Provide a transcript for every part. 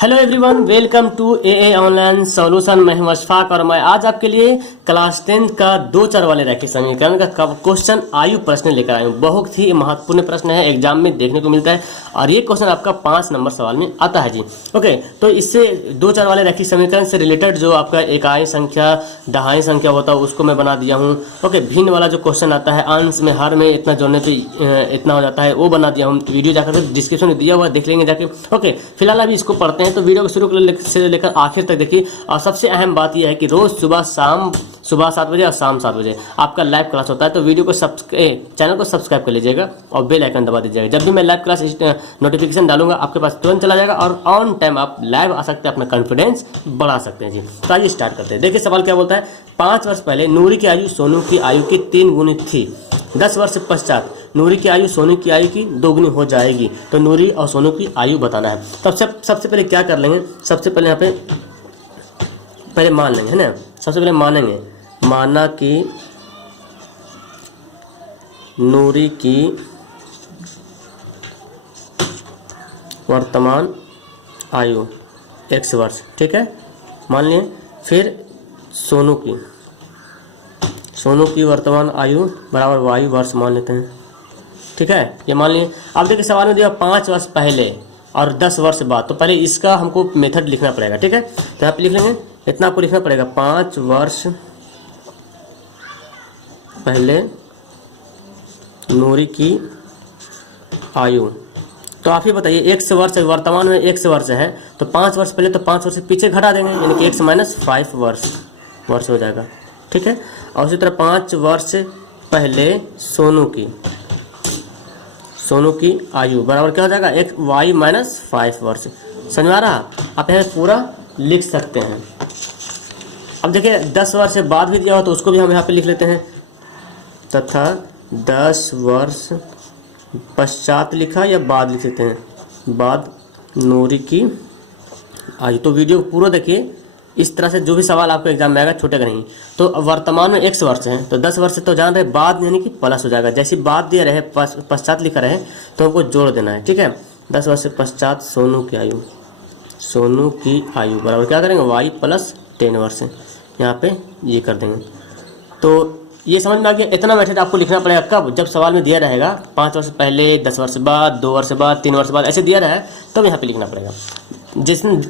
Hello everyone, welcome to a online solution. मैं हूं अशफाक और मैं आज आपके लिए क्लास 10 का दो चर वाले रैखिक समीकरण का क्वेश्चन आयु प्रश्न लेकर आया हूं। बहुत ही महत्वपूर्ण प्रश्न है, एग्जाम में देखने को मिलता है और ये क्वेश्चन आपका 5 नंबर सवाल में आता है जी। ओके, तो इससे दो चर वाले रैखिक समीकरण से रिलेटेड जो आपका इकाई संख्या दहाई संख्या होता है उसको मैं बना दिया हूँ। ओके, भिन्न वाला जो क्वेश्चन आता है अंश में हर में इतना जोड़ने से इतना हो जाता है वो बना दिया हूँ। वीडियो जाकर डिस्क्रिप्शन में दिया हुआ देख लेंगे जाके। ओके, फिलहाल अभी इसको पढ़ते हैं तो वीडियो को शुरू से लेकर आखिर तक देखिए। और सबसे अहम बात यह है कि रोज सुबह 7 बजे और शाम 7 बजे आपका लाइव क्लास होता है। तो वीडियो को चैनल को सब्सक्राइब कर लीजिएगा और बेल आइकन दबा दीजिएगा। जब भी मैं लाइव क्लास नोटिफिकेशन डालूंगा आपके पास तुरंत चला जाएगा और ऑन टाइम आप लाइव आ सकते हैं, अपना कॉन्फिडेंस बढ़ा सकते हैं जी। तो आइए स्टार्ट करते हैं। देखिए सवाल क्या बोलता है। 5 वर्ष पहले नूरी की आयु सोनू की आयु की 3 गुनी थी। 10 वर्ष पश्चात नूरी की आयु सोनू की आयु की 2 गुनी हो जाएगी। तो नूरी और सोनू की आयु बताना है। तो सबसे पहले क्या कर लेंगे, सबसे पहले यहाँ पे पहले मान लेंगे, है ना। सबसे पहले मानेंगे, माना कि नूरी की वर्तमान आयु x वर्ष, ठीक है, मान लिए। फिर सोनू की वर्तमान आयु बराबर y वर्ष मान लेते हैं, ठीक है, ये मान लिए। अब देखिए सवाल में दिया 5 वर्ष पहले और 10 वर्ष बाद। तो पहले इसका हमको मेथड लिखना पड़ेगा, ठीक है। तो यहाँ पे लिख लेंगे, इतना आपको लिखना पड़ेगा। 5 वर्ष पहले नूरी की आयु। तो आप ही बताइए, x वर्ष वर्तमान में x वर्ष है तो 5 वर्ष पहले, तो 5 वर्ष पीछे घटा देंगे, यानी कि x माइनस 5 वर्ष हो जाएगा, ठीक है। और उसी तरह 5 वर्ष पहले सोनू की आयु बराबर क्या हो जाएगा, एक y माइनस 5 वर्ष। समझ में आ रहा? आप यहाँ पूरा लिख सकते हैं। अब देखिए 10 वर्ष से बाद भी दिया हो तो उसको भी हम यहाँ पे लिख लेते हैं, तथा 10 वर्ष पश्चात लिखा या बाद लिख लेते हैं, बाद नूरी की आयु। तो वीडियो पूरा देखिए, इस तरह से जो भी सवाल आपको एग्जाम में आएगा छूटेगा नहीं। तो वर्तमान में x वर्ष है तो 10 वर्ष से तो जान रहे, बाद यानी कि प्लस हो जाएगा। जैसे बाद दिया रहे पश्चात लिखा रहे तो हमको जोड़ देना है, ठीक है। 10 वर्ष पश्चात सोनू की आयु बराबर क्या करेंगे, y प्लस 10 वर्ष। यहाँ पे ये कर देंगे। तो ये समझ में आ गया। इतना मेथड आपको लिखना पड़ेगा कब, जब सवाल में दिया रहेगा 5 वर्ष पहले, 10 वर्ष बाद, 2 वर्ष बाद, 3 वर्ष बाद, ऐसे दिया रहा है तब यहाँ पे लिखना पड़ेगा।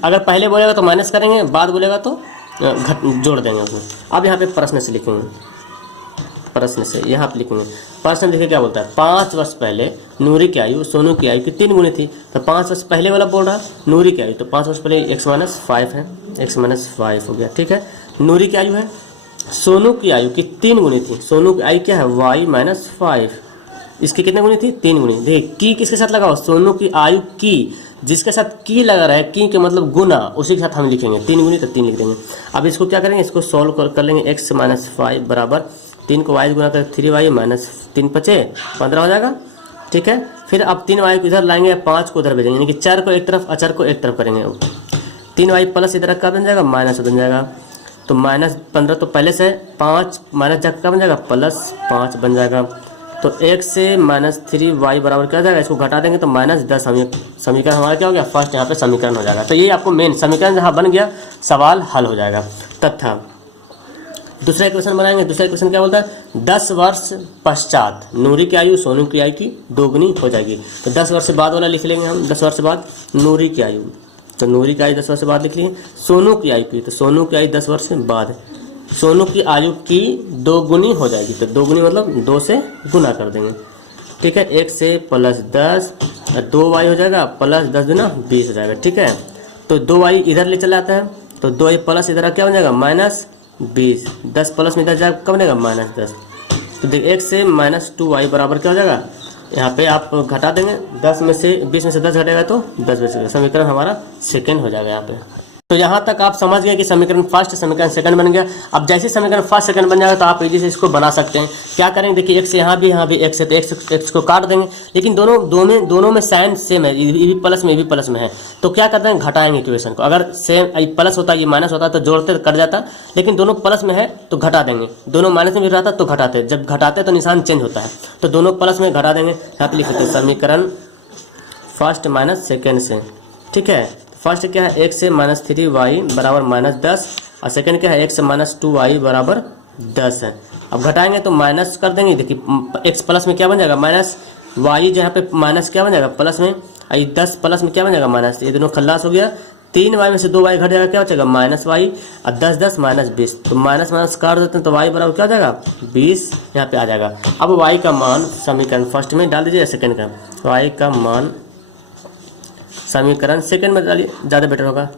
अगर पहले बोलेगा तो माइनस करेंगे, बाद बोलेगा तो जोड़ देंगे उसमें। अब यहाँ पे प्रश्न से लिखेंगे, प्रश्न से यहाँ पे लिखेंगे। प्रश्न देखिए क्या बोलता है। 5 वर्ष पहले नूरी की आयु सोनू की आयु की 3 गुनी थी। तो 5 वर्ष पहले वाला बोल रहा है नूरी की आयु, तो 5 वर्ष पहले x माइनस 5 है, x माइनस 5 हो गया, ठीक है। नूरी की आयु है, सोनू की आयु की 3 गुनी थी। सोनू की आयु क्या है, y माइनस 5। इसकी कितने गुनी थी, 3 गुनी। देखिए की किसके साथ लगाओ, सोनू की आयु की, जिसके साथ की लगा रहा है, की के मतलब गुना, उसी के साथ हम लिखेंगे 3 गुनी, तो 3 लिख देंगे। अब इसको क्या करेंगे, इसको सॉल्व कर लेंगे। x माइनस 5 बराबर 3 को y गुना कर 3y माइनस 3 5 15 हो जाएगा, ठीक है। फिर अब 3y को इधर लाएंगे, 5 को उधर भेजेंगे, यानी कि चर को एक तरफ अचर को एक तरफ करेंगे। 3y प्लस इधर का बन जाएगा, माइनस बन जाएगा। तो माइनस 15 तो पहले से 5 माइनस जाकर क्या बन जाएगा, प्लस 5 बन जाएगा। तो 1 से माइनस 3y बराबर क्या हो जाएगा, इसको घटा देंगे तो माइनस 10। समीकरण हमारा क्या हो गया, फर्स्ट यहाँ पे समीकरण हो जाएगा। तो ये आपको मेन समीकरण जहाँ बन गया सवाल हल हो जाएगा। तथा दूसरा इक्वेशन बनाएंगे। दूसरा इक्वेशन क्या बोलता है, 10 वर्ष पश्चात नूरी की आयु सोनू की आयु की 2 गुनी हो जाएगी। तो 10 वर्ष बाद वाला लिख लेंगे हम। 10 वर्ष बाद नूरी की आयु, तो नूरी की आयु 10 वर्ष बाद लिख लिए। सोनू की आयु की, तो सोनू की आयु 10 वर्ष बाद, सोनू की आयु की 2 गुनी हो जाएगी। तो 2 गुनी मतलब 2 से गुना कर देंगे, ठीक है। 1 से प्लस 10, 2y हो जाएगा, प्लस 10 गुना 20 हो जाएगा, ठीक है। तो 2y इधर ले चला आता है, तो 2y प्लस इधर क्या बन जाएगा, माइनस 20। 10 प्लस में इधर जाएगा, कब बनेगा, माइनस 10। तो देखिए 1 से माइनस 2y बराबर क्या हो जाएगा, यहाँ पे आप घटा देंगे। 10 में से 20 में से 10 घटेगा तो 10 बचेगा। समीकरण हमारा सेकेंड हो जाएगा यहाँ पे। तो यहाँ तक आप समझ गए कि समीकरण फर्स्ट, समीकरण सेकंड बन गया। अब जैसे समीकरण फर्स्ट सेकंड बन जाएगा तो आप इजी से इसको बना सकते हैं। क्या करेंगे, देखिए x यहाँ भी x है, तो x को काट देंगे। लेकिन दोनों में साइन सेम है, ये भी प्लस में, ये भी प्लस में है। तो क्या करते हैं, घटाएंगे इक्वेशन को। अगर सेम प्लस होता, ये माइनस होता तो जोड़ते कट जाता, लेकिन दोनों प्लस में है तो घटा देंगे। दोनों माइनस में भी रहता तो घटाते, जब घटाते तो निशान चेंज होता है। तो दोनों प्लस में घटा देंगे। यहाँ पे लिख सकते हैं समीकरण फर्स्ट माइनस सेकेंड से, ठीक है। फर्स्ट क्या है, x से -3y बराबर -10 और सेकंड क्या है, x से -2y बराबर 10 है। अब घटाएंगे तो माइनस कर देंगे, देखिए x प्लस में क्या बन जाएगा माइनस, y जहाँ पे माइनस क्या बन जाएगा प्लस में, 10 प्लस में क्या बन जाएगा माइनस, ये दोनों खल्लास हो गया। 3y में से 2y घट जाएगा, क्या बचेगा -y और 10 10 -20, तो माइनस माइनस काट देते हैं तो y बराबर क्या हो जाएगा 20 यहाँ पे आ जाएगा। अब y का मान समीकरण फर्स्ट में डाल दीजिए, सेकंड का y का मान समीकरण सेकंड में डालिए, ज़्यादा बेटर होगा,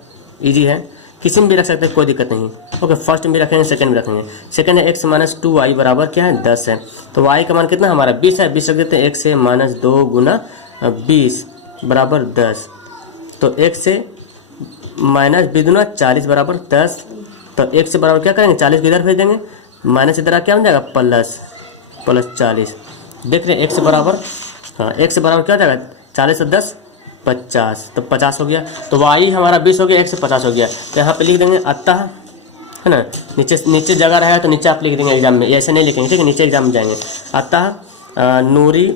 इजी है, किसी में भी रख सकते हैं कोई दिक्कत नहीं। ओके, फर्स्ट में भी रखेंगे, सेकंड में रखेंगे। सेकंड है x - 2y बराबर क्या है 10 है, तो y का मान कितना हमारा 20 है, 20 रख देते हैं, x से -2 गुना 20 बराबर 10, तो x से माइनस 20 गुना 40 बराबर 10, तो x से बराबर क्या करेंगे 40 को इधर भेज देंगे, माइनस इधर क्या बन जाएगा प्लस 40। देख रहे हैं x से बराबर, हाँ x से बराबर क्या हो जाएगा 40 से 10 50, तो 50 हो गया, तो y हमारा 20 हो गया, x से 50 हो गया, तो यहाँ पे लिख देंगे अतः, है ना, नीचे जगह रहेगा तो नीचे आप लिख देंगे एग्जाम में, ऐसे नहीं लिखेंगे, ठीक है, नीचे एग्जाम में जाएंगे। अतः नूरी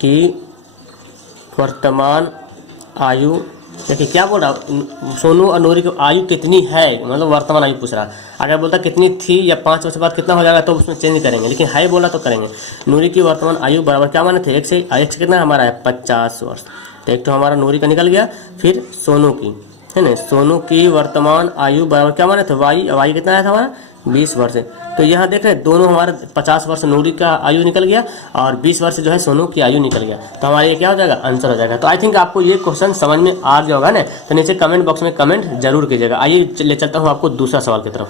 की वर्तमान आयु, देखिए क्या बोल रहा, सोनू और नूरी की आयु कितनी है, मतलब वर्तमान आयु पूछ रहा। अगर बोलता कितनी थी या 5 वर्ष बाद कितना हो जाएगा तो उसमें चेंज करेंगे, लेकिन हाई बोला तो करेंगे। नूरी की वर्तमान आयु बराबर क्या माने थे, एक से कितना हमारा है 50 वर्ष, तो एक तो हमारा नूरी का निकल गया। फिर सोनू की, है ना, सोनू की वर्तमान आयु बराबर क्या माने थे वाई कितना आया था हमारा 20 वर्ष। तो यहाँ देख रहे हैं दोनों हमारे 50 वर्ष नूरी का आयु निकल गया और 20 वर्ष जो है सोनू की आयु निकल गया, तो हमारा ये क्या हो जाएगा आंसर हो जाएगा। तो आई थिंक आपको ये क्वेश्चन समझ में आ गया होगा ना, तो नीचे कमेंट बॉक्स में कमेंट जरूर कीजिएगा। आइए ले चलता हूँ आपको दूसरा सवाल की तरफ।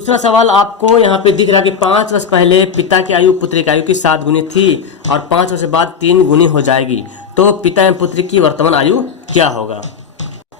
दूसरा सवाल आपको यहाँ पे दिख रहा है कि 5 वर्ष पहले पिता की आयु पुत्री की आयु की 7 गुनी थी और 5 वर्ष बाद 3 गुनी हो जाएगी, तो पिता एवं पुत्री की वर्तमान आयु क्या होगा।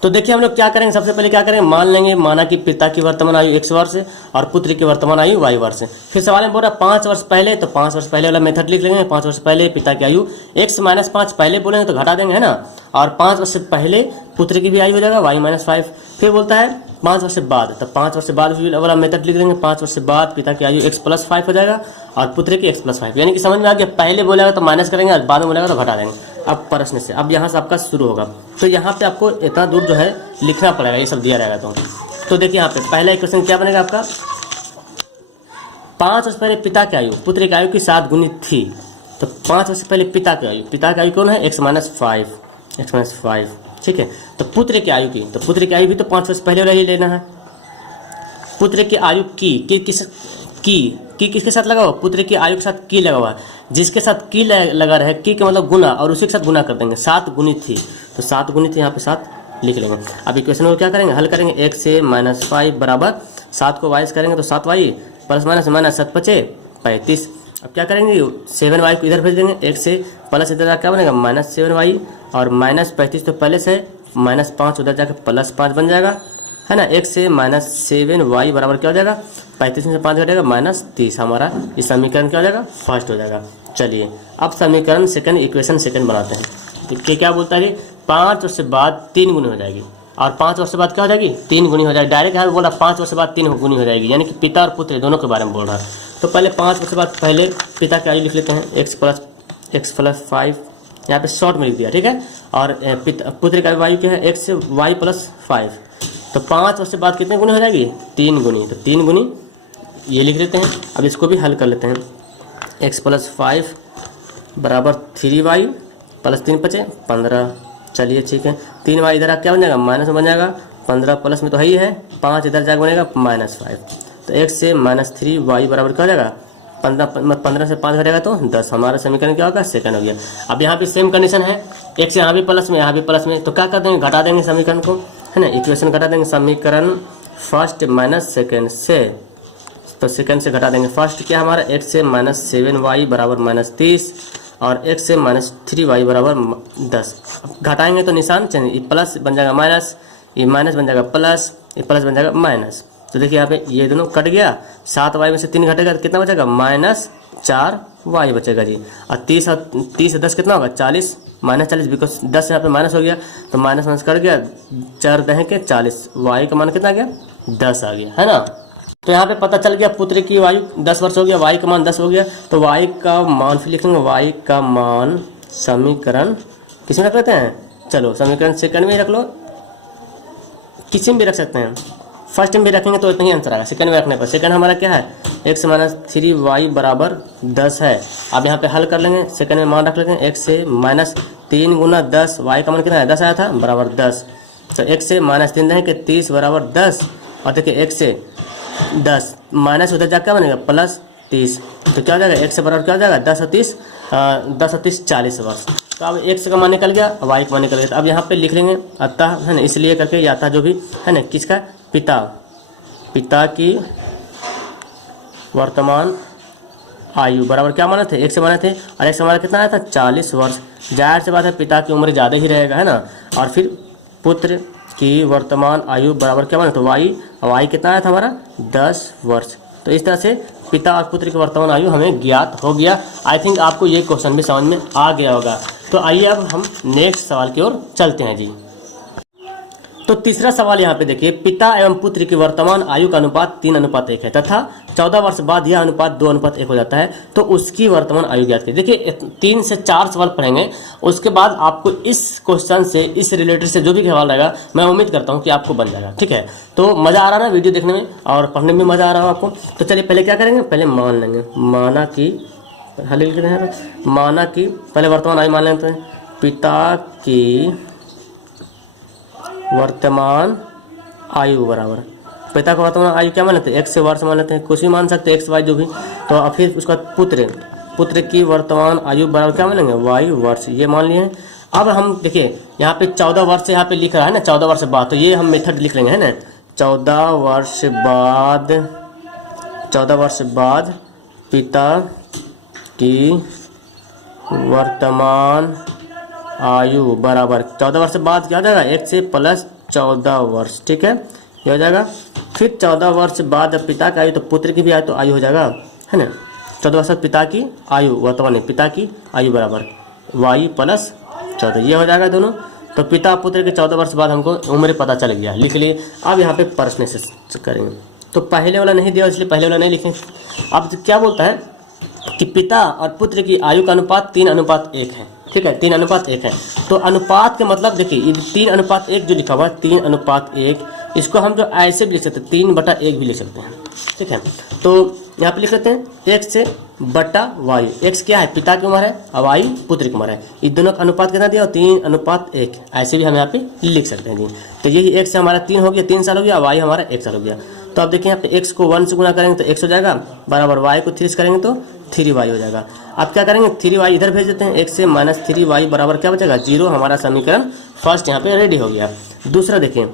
तो देखिए हम लोग क्या करेंगे, सबसे पहले क्या करेंगे, मान लेंगे, माना कि पिता की वर्तमान आयु x वर्ष है और पुत्र की वर्तमान आयु y वर्ष है। फिर सवाल में बोल रहा है 5 वर्ष पहले, तो 5 वर्ष पहले वाला मेथड लिख लेंगे। 5 वर्ष पहले पिता की आयु x - 5 पहले बोलेंगे तो घटा देंगे, है ना, और 5 वर्ष पहले पुत्र की भी आयु हो जाएगा y - 5। फिर बोलता है 5 वर्ष बाद, तो 5 वर्ष बाद भी वाला मेथड लिख देंगे। 5 वर्ष बाद पिता की आयु x + 5 हो जाएगा और पुत्र की x + 5, यानी कि समझ में आ गया, पहले बोलेगा तो माइनस करेंगे और बाद में बोलेगा तो घटा देंगे। अब प्रश्न से, अब यहाँ से आपका शुरू होगा, तो यहाँ पे आपको इतना दूर जो है लिखना पड़ेगा, ये सब दिया रहेगा। तो देखिए यहाँ पे पहला क्वेश्चन क्या बनेगा आपका, 5 वर्ष पहले पिता की आयु पुत्र की आयु की 7 गुनी थी, तो 5 वर्ष पहले पिता की आयु कौन है x - 5, ठीक है। तो पुत्र की आयु की, तो पुत्र की आयु भी तो 5 वर्ष पहले वाला ही लेना है। पुत्र की आयु की किसके साथ लगा हुआ, पुत्र की आयु के साथ की लगा हुआ है, जिसके साथ की लगा रहे, की का मतलब गुना, और उसी के साथ गुना कर देंगे। 7 गुनी थी, तो 7 गुनी थी, यहाँ पे 7 लिख लेंगे। अब इक्वेशन को क्या करेंगे, हल करेंगे, x से -5 बराबर 7 को वाइस करेंगे तो 7y प्लस माइनस 7 × 5 = 35। अब क्या करेंगे, 7y को इधर भेज देंगे, x से प्लस इधर क्या बनेगा -7y और -35 तो पहले से -5 उधर जाकर +5 बन जाएगा, है ना। x से -7y बराबर क्या हो जाएगा, 35 में से 5 घटेगा -30, हमारा इस समीकरण क्या हो जाएगा फर्स्ट हो जाएगा। चलिए अब समीकरण सेकंड, इक्वेशन सेकंड बनाते हैं। तो क्या बोलता है, 5 वर्ष बाद 3 गुनी हो जाएगी और 5 वर्ष बाद क्या हो जाएगी 3 गुनी हो जाएगी। डायरेक्ट यहाँ बोल रहा 5 वर्ष बाद 3 गुनी हो जाएगी, यानी कि पिता और पुत्र दोनों के बारे में बोल रहा है। तो पहले 5 वर्ष बाद पहले पिता की आयु लिख लेते हैं, x + 5, यहाँ पे शॉर्ट में लिख दिया, ठीक है। और पुत्र की आयु क्या है, x से y + 5, तो 5 वर्ष बाद कितने गुनी हो जाएगी 3 गुनी, तो 3 गुनी ये लिख लेते हैं। अब इसको भी हल कर लेते हैं, x + 5 बराबर 3y + 3 × 5 = 15। चलिए ठीक है, 3y इधर क्या बन जाएगा माइनस में बन जाएगा, 15 प्लस में तो है ही है, 5 इधर जाकर बनेगा -5, तो x से -3y बराबर क्या हो जाएगा 15 से 5 घटेगा तो 10। हमारा समीकरण क्या होगा सेकंड हो गया। अब यहाँ पे सेम कंडीशन है, x यहाँ भी प्लस में यहाँ भी प्लस में, तो क्या कर देंगे घटा देंगे समीकरण को, है ना, इक्वेशन घटा देंगे, समीकरण फर्स्ट माइनस सेकेंड से, तो सेकंड से घटा देंगे। फर्स्ट क्या हमारा x से -7y बराबर -30 और x से -3y बराबर 10। घटाएंगे तो निशान चेंज, ये प्लस बन जाएगा माइनस, ये माइनस बन जाएगा प्लस, ये प्लस बन जाएगा माइनस। तो देखिए यहाँ पे ये दोनों कट गया, 7y में से 3 घटेगा तो कितना बचेगा -4y बचेगा जी। और 30 से 10 कितना होगा 40, -40, बिकॉज 10 यहाँ पे माइनस हो गया तो माइनस कट गया, 4 दहें के 40, y का मान कितना आ गया 10 आ गया, है ना। तो यहाँ पे पता चल गया पुत्र की आयु 10 वर्ष हो गया, y का मान 10 हो गया, तो y का मान फिर लिखेंगे, y का मान समीकरण किसमें रख लेते हैं, चलो समीकरण सेकंड में रख लो, किसी में भी रख सकते हैं, फर्स्ट में भी रखेंगे तो इतना ही आंसर आएगा। सेकंड में रखने पर सेकंड हमारा क्या है, x माइनस 3y बराबर 10 है। अब यहाँ पे हल कर लेंगे, सेकंड में मान रख लेंगे x से माइनस 3 गुना 10, y का मान कितना है 10 आया था बराबर 10, तो x से माइनस 3 रहेंगे 30 बराबर 10, और देखिए x से 10 माइनस उधर जाकर क्या बनेगा प्लस 30, तो क्या हो जाएगा x से बराबर क्या हो जाएगा 10 और 30 40 वर्ष। तो अब x का मान निकल गया, y का मान निकल गया, तो अब यहाँ पे लिख लेंगे अतः, है ना, इसलिए करके या था जो भी है ना, किसका पिता की वर्तमान आयु बराबर क्या माने थे, x से माने थे, और x से माना कितना आया था 40 वर्ष। जाहिर सी बात है पिता की उम्र ज़्यादा ही रहेगा, है ना, और फिर पुत्र की वर्तमान आयु बराबर क्या माने तो y कितना आया था हमारा 10 वर्ष। तो इस तरह से पिता और पुत्र की वर्तमान आयु हमें ज्ञात हो गया। आई थिंक आपको ये क्वेश्चन भी समझ में आ गया होगा। तो आइए अब हम नेक्स्ट सवाल की ओर चलते हैं जी। तो तीसरा सवाल यहाँ पे देखिए, पिता एवं पुत्र की वर्तमान आयु का अनुपात 3:1 है तथा 14 वर्ष बाद यह अनुपात 2:1 हो जाता है, तो उसकी वर्तमान आयु ज्ञात कीजिए। देखिए 3 से 4 सवाल पढ़ेंगे, उसके बाद आपको इस क्वेश्चन से, इस रिलेटेड से जो भी सवाल रहेगा, मैं उम्मीद करता हूँ कि आपको बन जाएगा। ठीक है, तो मज़ा आ रहा है ना वीडियो देखने में और पढ़ने में मज़ा आ रहा है आपको। तो चलिए पहले क्या करेंगे, पहले मान लेंगे, माना कि पहले वर्तमान आयु मान लेते हैं, पिता की वर्तमान आयु बराबर, पिता का वर्तमान आयु क्या मान लेते हैं, x से वर्ष मान लेते हैं, कुछ भी मान सकते हैं x y जो भी। तो फिर उसका पुत्र की वर्तमान आयु बराबर क्या मानेंगे y वर्ष, ये मान लिए। अब हम देखिए यहाँ पे 14 वर्ष यहाँ पे लिख रहा है ना, 14 वर्ष बाद, तो ये हम मेथड लिख लेंगे, है ना, 14 वर्ष बाद पिता की वर्तमान आयु बराबर 14 वर्ष बाद क्या हो जाएगा, 1 से प्लस 14 वर्ष। ठीक है, ये हो जाएगा। फिर 14 वर्ष बाद पिता की आयु, तो पुत्र की भी आयु, तो आयु हो जाएगा, है ना, 14 वर्ष पिता की आयु वर्तमान पिता की आयु बराबर y प्लस 14, ये हो जाएगा दोनों। तो पिता पुत्र के 14 वर्ष बाद हमको उम्र पता चल गया, लिख लिए। अब यहाँ पे प्रश्न से करेंगे, तो पहले वाला नहीं दिया इसलिए पहले वाला नहीं लिखें। अब क्या बोलता है कि पिता और पुत्र की आयु का अनुपात 3:1 है। ठीक है, 3:1 है। तो अनुपात के मतलब देखिए, ये 3:1 जो लिखा हुआ है 3:1, इसको हम जो ऐसे भी लिख सकते हैं 3/1 भी लिख सकते हैं। ठीक है, तो यहाँ पे लिख सकते हैं x से बटा y। x क्या है, पिता की उम्र है, और y पुत्र की उम्र है, इस दोनों का अनुपात कितना दिया 3:1, ऐसे भी हम यहाँ पे लिख सकते हैं जी। तो यही x से हमारा 3 हो गया, 3 साल हो गया, y हमारा 1 साल हो गया। तो अब देखिए यहाँ पे x को 1 से गुना करेंगे तो x हो जाएगा बराबर, y को 3 से करेंगे तो 3y हो जाएगा। अब क्या करेंगे, 3y इधर भेज देते हैं, x से माइनस 3y बराबर क्या बचेगा 0। हमारा समीकरण फर्स्ट यहाँ पे रेडी हो गया। दूसरा देखिए,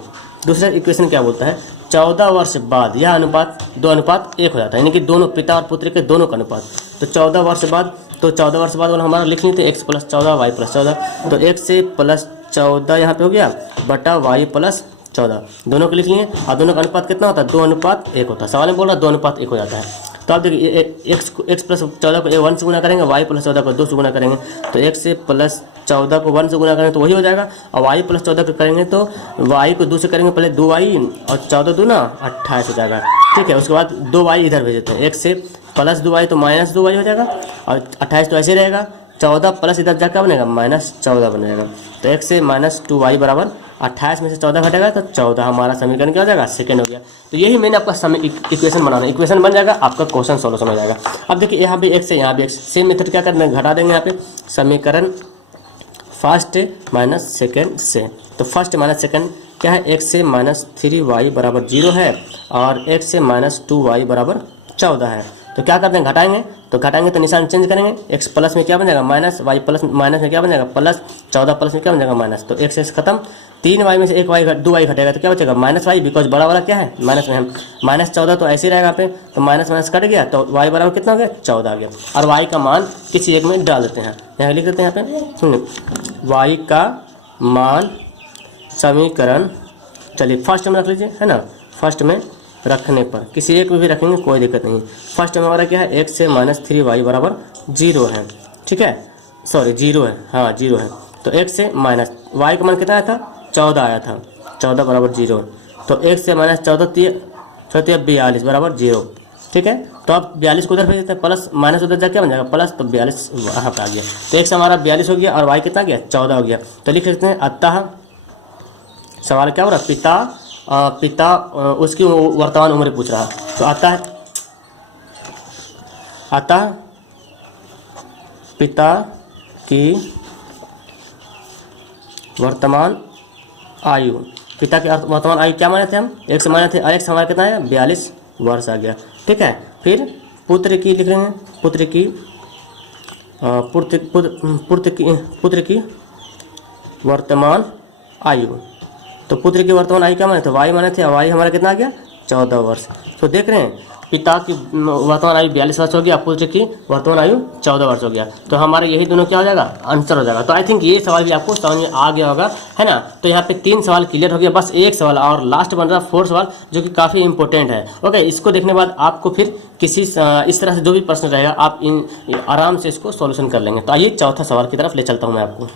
दूसरा इक्वेशन क्या बोलता है, 14 वर्ष बाद यह अनुपात 2:1 हो जाता है, यानी कि दोनों पिता और पुत्र के दोनों का अनुपात। तो 14 वर्ष बाद, तो 14 वर्ष बाद वाला हमारा लिख लेते x प्लस 14 y प्लस 14, तो x से प्लस 14 यहाँ पे हो गया बटा y प्लस 14, दोनों को लिख लिए। और दोनों का अनुपात कितना होता है 2:1 होता है, सवाल में बोल रहा है 2:1 हो जाता है। तो आप देखिए x प्लस 14 को 1 से गुना करेंगे, y प्लस 14 को 2 से गुना करेंगे, तो x से प्लस 14 को 1 से गुना करेंगे तो वही हो जाएगा, और y प्लस 14 को करेंगे तो y को 2 से करेंगे, पहले 2y और 14 दूना 28 हो जाएगा। ठीक है, उसके बाद 2y इधर भेज देते हैं, x से प्लस 2y तो माइनस 2y हो जाएगा, और 28 तो ऐसे रहेगा, 14 प्लस इधर जाकर बनेगा माइनस 14 बन जाएगा। तो x से माइनस 2y बराबर 28 में से 14 घटेगा तो 14, हमारा समीकरण क्या हो जाएगा सेकंड हो गया। तो यही मैंने आपका इक्वेशन बनाना है, इक्वेशन बन जाएगा, आपका क्वेश्चन सोल्यूशन हो जाएगा। अब देखिए यहाँ भी x है, यहाँ भी x, सेम मेथड क्या करना है, घटा देंगे यहाँ पे समीकरण फर्स्ट माइनस सेकेंड से। तो फर्स्ट माइनस सेकेंड क्या है, x से माइनस 3y बराबर 0 है, और x से माइनस 2y बराबर 14 है। तो क्या करते हैं, घटाएंगे, तो घटाएंगे तो निशान चेंज करेंगे, x प्लस में क्या बन जाएगा माइनस, y प्लस माइनस में क्या बन जाएगा प्लस, 14 प्लस में क्या बन जाएगा माइनस, तो x से खत्म, 3y में से 2y घटेगा तो क्या बचेगा माइनस y, बिकॉज बड़ा वाला क्या है माइनस में है, माइनस 14 तो ऐसे ही रहेगा यहाँ पे, तो माइनस माइनस कट गया तो y बराबर कितना हो गया 14 आ गया। और y का मान किसी एक में डाल देते हैं, यहाँ लिख देते हैं यहाँ पे, सुनिए y का मान समीकरण, चलिए फर्स्ट में रख लीजिए, है ना, फर्स्ट में रखने पर किसी एक में भी रखेंगे कोई दिक्कत नहीं। फर्स्ट में हमारा क्या है, x से माइनस 3y बराबर 0 है। ठीक है, सॉरी 0 है, हाँ 0 है। तो x से माइनस y का मान कितना आया था 14 आया था, 14 बराबर 0, तो x से माइनस 14 42 बराबर 0। ठीक है, तो अब 42 को उधर भेज देते हैं, प्लस माइनस उधर जा क्या बन जाएगा प्लस, तो 42 वहाँ पर आ गया, तो x हमारा 42 हो गया और y कितना गया 14 हो गया। तो लिख सकते हैं अतः, सवाल क्या हो रहा है, पिता पिता उसकी वर्तमान उम्र पूछ रहा है। तो आता पिता की वर्तमान आयु, पिता की वर्तमान आयु क्या माने थे हम, x माने थे, और x हमारा कितना है 42 वर्ष आ गया। ठीक है, फिर पुत्र की लिख लेंगे, पुत्र की वर्तमान आयु। तो पुत्र की वर्तमान आयु क्या माने थे, y माने थे, और y हमारा कितना आ गया 14 वर्ष। तो देख रहे हैं पिता की वर्तमान आयु 42 वर्ष हो गया, पुत्र की वर्तमान आयु 14 वर्ष हो गया। तो हमारे यही दोनों क्या हो जाएगा, आंसर हो जाएगा। तो आई थिंक ये सवाल भी आपको समझ में आ गया होगा, है ना। तो यहाँ पे 3 सवाल क्लियर हो गया, बस एक सवाल और लास्ट बन रहा 4 सवाल, जो कि काफ़ी इंपॉर्टेंट है। ओके, इसको देखने के बाद आपको फिर किसी इस तरह से जो भी प्रश्न रहेगा आप आराम से इसको सॉल्यूशन कर लेंगे। तो आइए चौथा सवाल की तरफ ले चलता हूँ मैं आपको।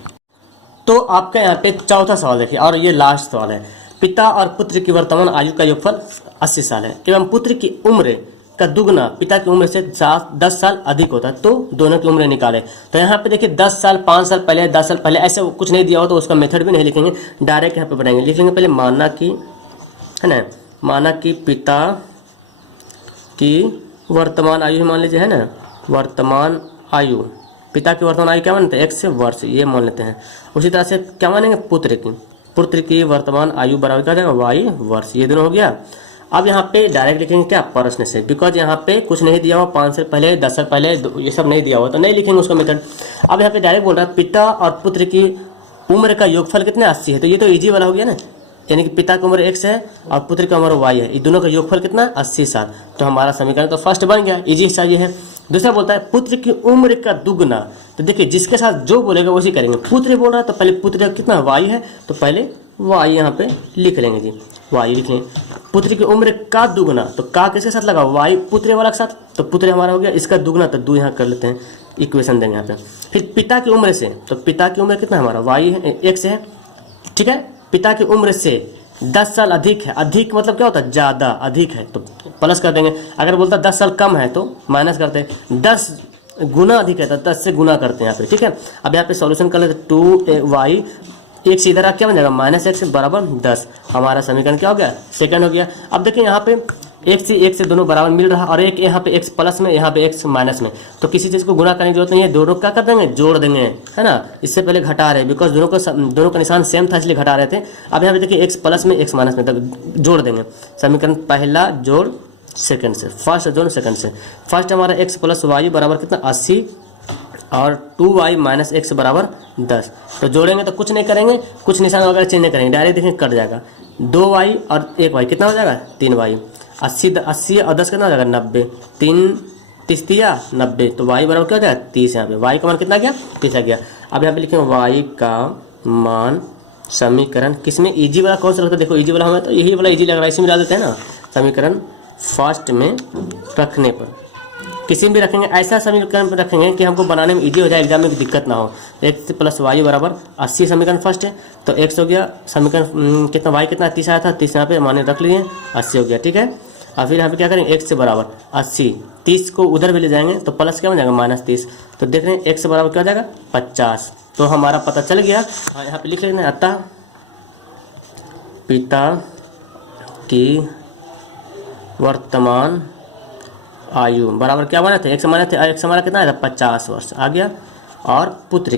तो आपका यहाँ पे चौथा सवाल देखिए, और ये लास्ट सवाल है। पिता और पुत्र की वर्तमान आयु का योगफल 80 साल है एवं पुत्र की उम्र का दुगना पिता की उम्र से 10 साल अधिक होता है, तो दोनों की उम्र निकालें। तो यहाँ पे देखिए 10 साल, 5 साल पहले, 10 साल पहले, ऐसे कुछ नहीं दिया हो तो उसका मेथड भी नहीं लिखेंगे, डायरेक्ट यहाँ पे बनाएंगे। लिख लेंगे पहले माना कि, है ना, माना कि पिता की वर्तमान आयु मान लीजिए, है ना, वर्तमान आयु, पिता की वर्तमान आयु क्या मानते हैं, 1 वर्ष, ये मान लेते हैं। उसी तरह से क्या मानेंगे, पुत्र की वर्तमान आयु बराबर क्या हो जाएगा, y वर्ष, ये दोनों हो गया। अब यहाँ पे डायरेक्ट लिखेंगे क्या, प्रश्न से, बिकॉज यहाँ पे कुछ नहीं दिया हुआ, 5 साल पहले, 10 साल पहले, ये सब नहीं दिया हुआ, तो नहीं लिखेंगे उसका मेथड। अब यहाँ पे डायरेक्ट बोल रहा है पिता और पुत्र की उम्र का योगफल कितना 80 है, तो ये तो इजी वाला हो गया ना, यानी कि पिता की उम्र 1 है और पुत्र की उम्र y है, ये दोनों का योगफल कितना 80 साल। तो हमारा समीकरण तो फर्स्ट बन गया, इजी हिस्सा ये है। दूसरा बोलता है पुत्र की उम्र का दुगना, तो देखिए जिसके साथ जो बोलेगा उसी करेंगे। पुत्र बोल रहा है तो पहले पुत्र का कितना y है, तो पहले y यहाँ पे लिख लेंगे जी, y लिख लेंगे। पुत्र की उम्र का दुगना, तो का किसके साथ लगा, y पुत्र वाला के साथ, तो पुत्र हमारा हो गया, इसका दुगना, तो 2 यहाँ कर लेते हैं, इक्वेशन देंगे यहाँ पे। फिर पिता की उम्र से, तो पिता की उम्र कितना हमारा y है, 1 से है, ठीक है। पिता की उम्र से 10 साल अधिक है, अधिक मतलब क्या होता है, ज़्यादा, अधिक है तो प्लस कर देंगे। अगर बोलता 10 साल कम है तो माइनस करते हैं, 10 गुना अधिक है तो 10 से गुना करते हैं यहाँ पे, ठीक है। अब यहाँ पे सॉल्यूशन कर लेते, 2y 1 से इधर आ क्या बन जाएगा, -x बराबर 10, हमारा समीकरण क्या हो गया, सेकंड हो गया। अब देखिए यहाँ पे 1 से दोनों बराबर मिल रहा, और एक यहाँ पे x प्लस में, यहाँ पे x माइनस में, तो किसी चीज़ को गुणा करने की जरूरत नहीं है, दोनों क्या कर देंगे, जोड़ देंगे, है ना। इससे पहले घटा रहे, बिकॉज दोनों का निशान सेम था इसलिए घटा रहे थे। अब यहाँ पे देखिए x प्लस में x माइनस में, तक जोड़ देंगे। समीकरण पहला जोड़ सेकंड से, फर्स्ट जोड़ सेकंड से। फर्स्ट हमारा x प्लस वाई बराबर कितना 80 और 2y माइनस x बराबर 10, तो जोड़ेंगे तो कुछ नहीं करेंगे, कुछ निशान वगैरह चेंज नहीं करेंगे, डायरेक्ट देखेंगे कट जाएगा, 2y और 1y कितना हो जाएगा 3y, 80 और 10 कितना हो जाएगा 90, 3 30 90, तो y बराबर क्या हो जाएगा 30। यहाँ पे y का मान कितना गया 30 आ गया। अब यहाँ पे लिखेंगे y का मान समीकरण किसमें, इजी वाला कौन सा लगता है, देखो इजी वाला हमें तो यही वाला इजी लग रहा है, इसी में डाल देते हैं ना। समीकरण फर्स्ट में रखने पर, किसी में भी रखेंगे ऐसा समीकरण पर रखेंगे कि हमको बनाने में इजी हो जाए, एग्जाम में दिक्कत ना हो। x प्लस वाई बराबर 80 समीकरण फर्स्ट है, तो x हो गया, समीकरण कितना y कितना 30 आया था, 30 यहाँ पे माने रख लिए, 80 हो गया, ठीक है। और फिर यहाँ पे क्या करेंगे, x से बराबर 80, 30 को उधर भी ले जाएंगे तो प्लस क्या हो जाएगा -30, तो देख रहे हैं x से बराबर क्या हो जाएगा 50। तो हमारा पता चल गया। यहाँ पे लिख लेना, अतः पिता की वर्तमान आयु बराबर क्या माने थे, x माने थे, x हमारा कितना है 50 वर्ष आ गया। और पुत्र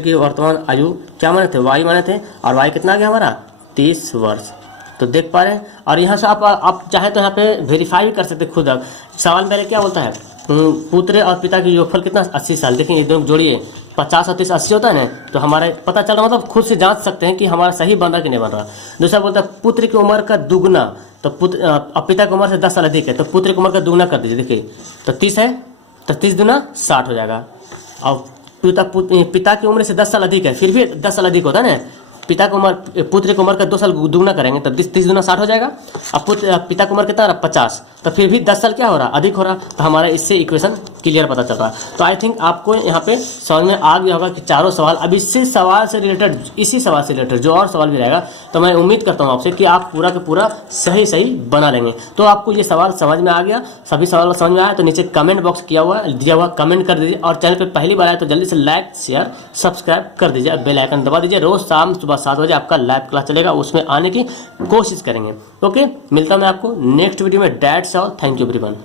की वर्तमान आयु क्या माने थे, y माने थे, और y कितना आ गया हमारा 30 वर्ष। तो देख पा रहे हैं। और यहाँ से आप चाहे तो यहाँ पे वेरीफाई भी कर सकते खुद। अब सवाल पहले क्या बोलता है, पुत्र और पिता की योगफल कितना 80 साल, देखिए ये दोनों जोड़िए, 50 और 30 80 होता है ना, तो हमारे पता चल रहा, मतलब खुद से जांच सकते हैं कि हमारा सही बन रहा कि नहीं बन रहा। दूसरा बोलता है पुत्र की उम्र का दुगना, तो पिता की उम्र से 10 साल अधिक है, तो पुत्र की उम्र का दुगना कर दीजिए, देखिए तो 30 है, तो 30 दुना 60 हो जाएगा। और पिता की उम्र से 10 साल अधिक है, फिर भी 10 साल अधिक होता है ना, पुत्र की उम्र का 2 साल दुगना करेंगे तो 30 दुना 60 हो जाएगा। अब पिता की उम्र कितना रहा 50, तो फिर भी 10 साल क्या हो रहा अधिक हो रहा, तो हमारा इससे इक्वेशन क्लियर पता चल रहा है। तो आई थिंक आपको यहाँ पे समझ में आ गया होगा कि चारों सवाल, अब इसी सवाल से रिलेटेड जो और सवाल भी रहेगा, तो मैं उम्मीद करता हूँ आपसे कि आप पूरा का पूरा सही बना लेंगे। तो आपको ये सवाल समझ में आ गया, सभी सवाल समझ में आया तो नीचे कमेंट बॉक्स दिया हुआ कमेंट कर दीजिए, और चैनल पर पहली बार आए तो जल्दी से लाइक शेयर सब्सक्राइब कर दीजिए, बेल आइकन दबा दीजिए। रोज शाम सुबह सुबह 7 बजे आपका लाइव क्लास चलेगा, उसमें आने की कोशिश करेंगे। ओके, मिलता हूं मैं आपको नेक्स्ट वीडियो में। That's all, thank you everyone.